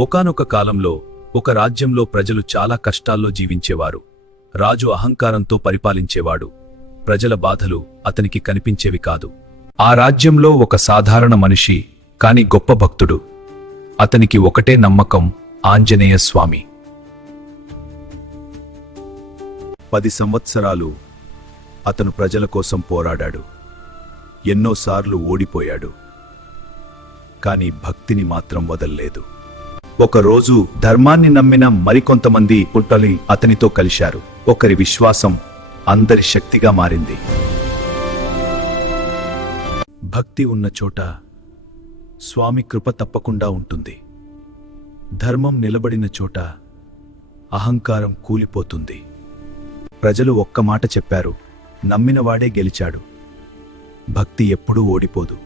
ఒకానొక కాలంలో ఒక రాజ్యంలో ప్రజలు చాలా కష్టాల్లో జీవించేవారు. రాజు అహంకారంతో పరిపాలించేవాడు. ప్రజల బాధలు అతనికి కనిపించేవి కాదు. ఆ రాజ్యంలో ఒక సాధారణ మనిషి, కాని గొప్ప భక్తుడు. అతనికి ఒకటే నమ్మకం, ఆంజనేయ స్వామి. 10 సంవత్సరాలు అతను ప్రజల కోసం పోరాడాడు. ఎన్నోసార్లు ఓడిపోయాడు. కాని భక్తిని మాత్రం వదల్లేదు. ఒకరోజు ధర్మాన్ని నమ్మిన మరికొంతమంది పుట్టలి అతనితో కలిశారు. ఒకరి విశ్వాసం అందరి శక్తిగా మారింది. భక్తి ఉన్న చోట స్వామి కృప తప్పకుండా ఉంటుంది. ధర్మం నిలబడిన చోట అహంకారం కూలిపోతుంది. ప్రజలు ఒక్క మాట చెప్పారు, నమ్మినవాడే గెలిచాడు. భక్తి ఎప్పుడూ ఓడిపోదు.